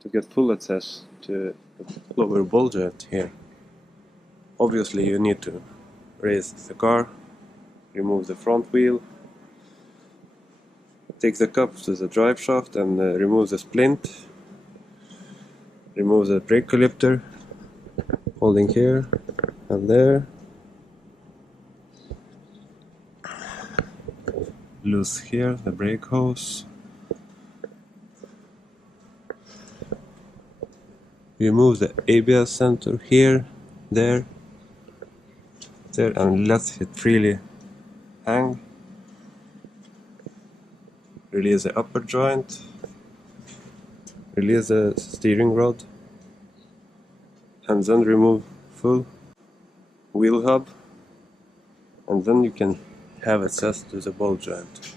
to get full access to the lower ball joint here. Obviously you need to raise the car, remove the front wheel, take the cup to the drive shaft and remove the splint, remove the brake caliper, holding here and there, loose here the brake hose, remove the ABS center here, there, and let it freely hang. Release the upper joint, release the steering rod, and then remove full wheel hub, and then you can have access to the ball joint.